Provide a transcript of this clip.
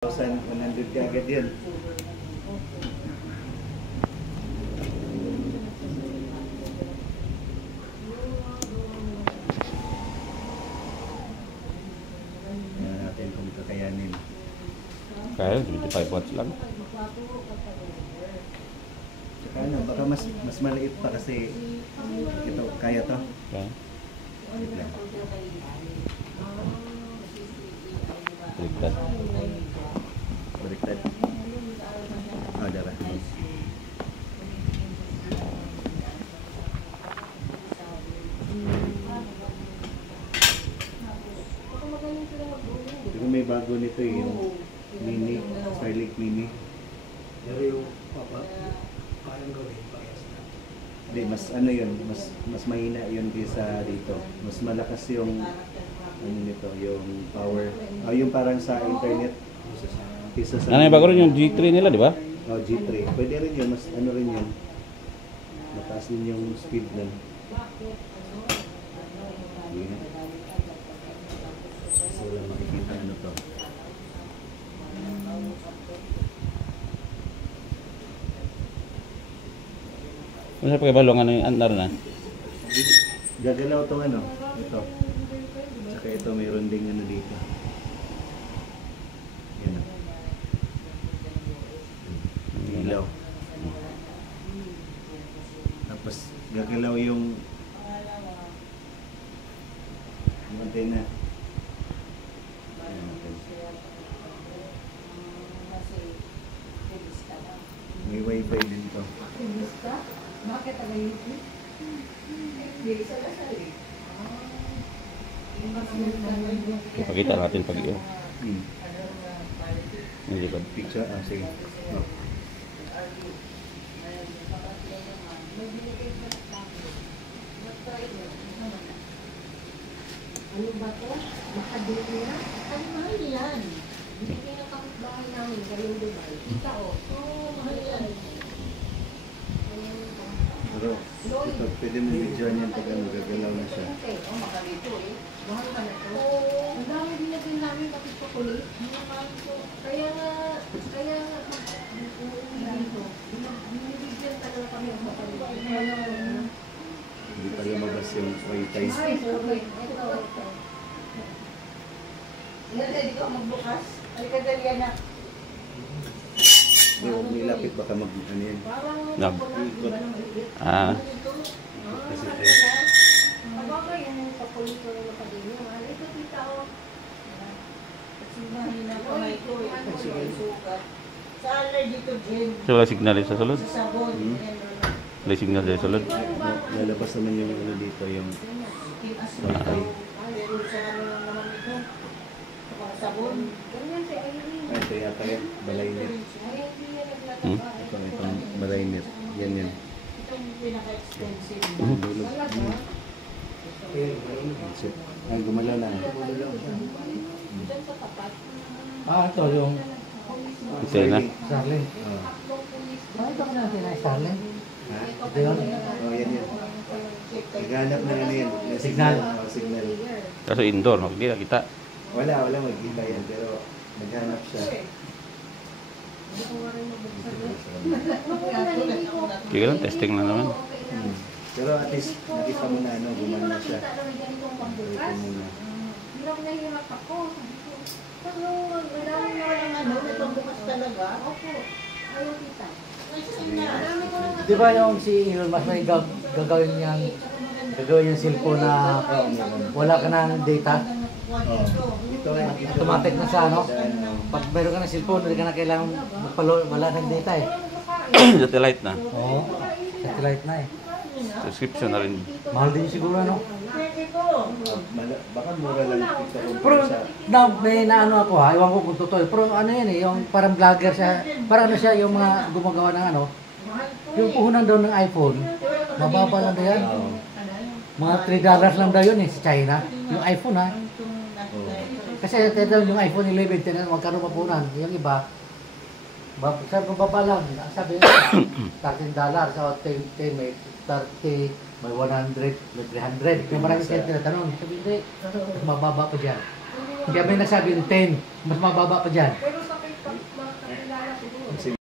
1,100 ka agad yun. Tingnan natin kung kakayanin. Kaya, 25 watts lang. Tsaka ano, baka mas maliit pa kasi ito, kaya to. Okay. Wait lang. Baliktad. Baliktad. Dara. Pero may bago nito eh, yung mini, Starlink mini. Pero yung papa, kayang gawin, parehas na. Hindi, mas ano yun, mas mahina yun kaysa dito. Mas malakas yung ano nito, yung power. Yung parang sa internet. Kaysa sa Ano yung bago rin yung G3 nila, di ba? G3. Pwede rin yun, mas ano rin yun. Mataas din yung speed nun. Sige. So wala makikita ano to. Ano sa pagkabalong, ano yung andar na? Gagalaw tong ano, ito. Tsaka ito mayroon ding ano dito. Yan o. Ilaw. Tapos gagalaw yung antena. Ayan natin. May wifi din to. Bakit ang YouTube? Hindi sa lasal eh. Ipakita natin pag iyo. Hindi ba? Picture? Sige. Oh. Ano ba to? Makadito na? Ang mahal yan. Hindi na kapitbahay namin sa Dubai. Kita o. Oo, mahal yan. Pero ito, pwede mo video niyan pag ano, gagalaw na siya. Oo, makadito eh. Mahal ka na to. Ang dami din natin namin kapit chocolate. Kaya nga, dito. Binibigyan talaga kami ang makadito. Hindi pa lumabas yung wifi. Ay, sorry. Ito. Ngayon, hindi ko magbukas. Halika dali na. Yung nilapit baka mag ano yan. Nag. Ah. Kasi ito. Abaka yung pakulito na nakadinyo. Ito kita o. Kasi na kamay ko. Sukat. Saan na dito, Jim? So, wala signal sa sulod? Sa sabon. Wala signal sa sulod? Lalabas naman yung ano dito, yung wifi. Pero sa ano lang naman ito. Sabon. Ganyan si Irene. Ito yata yan, balay net. Itong balay net. Yan yan. Itong pinaka-expensive. Dulog. Ay, gumalaw na. Diyan sa tapat. Ito yung Antena. Starlink. Oh. Ito ka natin na Starlink. Ha? Ito yun. Oh, yan yan. Naghanap na ano yan. May Signal. Oh, signal. Kaso indoor, makikita kita. Wala magkita yan. Pero naghanap siya. Kaya lang, testing lang naman. Pero at least nakita mo na ano, gumana siya. Ito muna. Hirap na hirap ako. Pero madami na walang ano, nagpambukas talaga. Opo. Ayaw kita. Madami ko lang Di ba yung si Elon Musk may gagawin yung cellphone na wala ka ng data? Oh. Ito rin. Automatic na siya, no? Pag meron ka ng cellphone, hindi ka na kailangan wala ng data eh. Satellite na. Oo. Satellite na eh. Subscription na rin. Mahal din siguro, no? Baka mura lang ito Pero sa... may naano ako ha, iwan ko kung totoo. Pero ano yan eh, yung parang vlogger siya, parang ano siya, yung mga gumagawa ng ano, yung puhunan daw ng iPhone, mababa lang daw yan. Mga $3 lang daw yun eh, sa China. Yung iPhone ha. Kasi yung iPhone 11, tinan, magkaroon mapunan. Yung iba, sabi mababa lang. Sabi nila, $13. So, 10 may 30, may 100, may 300. Yung maraming siyempre tinatanong. Sabi hindi, mas mababa pa dyan. Kaya may nagsabi ng 10, mas mababa pa dyan. Pero sa Kasi